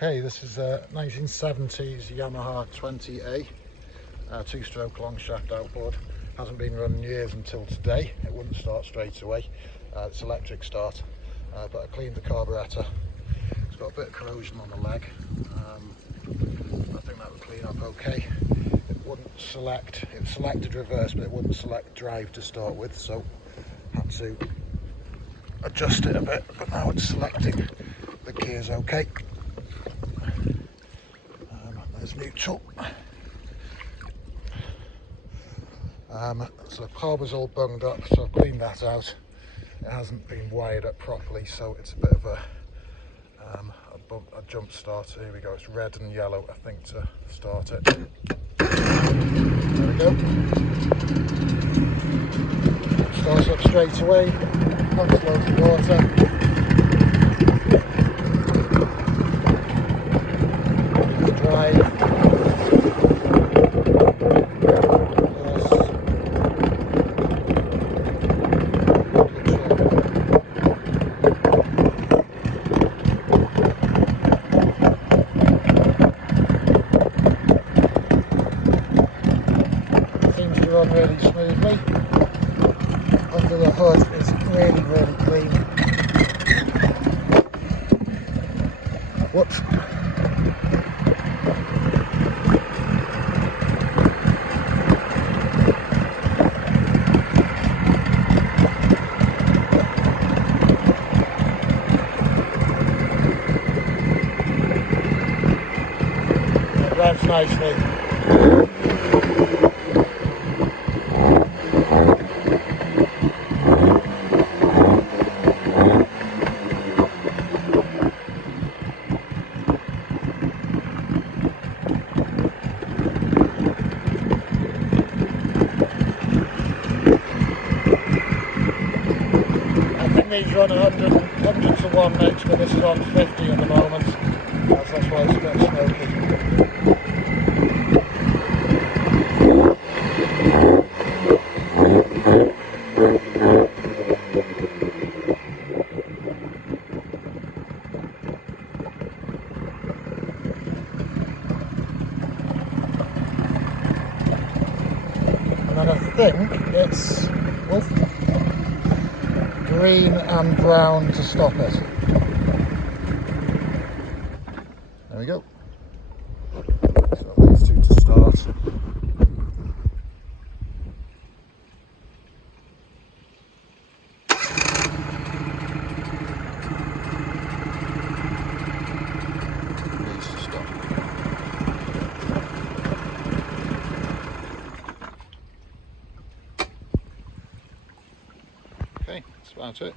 Okay, this is a 1970s Yamaha 20A, two-stroke long shaft outboard. Hasn't been run in years until today. It wouldn't start straight away. It's electric start, but I cleaned the carburettor. It's got a bit of corrosion on the leg. I think that would clean up okay. It wouldn't select, it selected reverse, but it wouldn't select drive to start with, so had to adjust it a bit, but now it's selecting the gears okay. There's neutral. So the carb was all bunged up, so I've cleaned that out. It hasn't been wired up properly, so it's a bit of a jump start. Here we go, it's red and yellow, I think, to start it. There we go. Starts up straight away, pumps loads of water. Drive. Seems to run really smoothly. Under the hood is really clean. Whoops. It runs nicely. These run 100 to 1 mix, but this is on 50 at the moment, that's why it's a bit smoky. And then I think it's green and brown to stop it. There we go. So these two to start. These to stop. Okay, that's about it.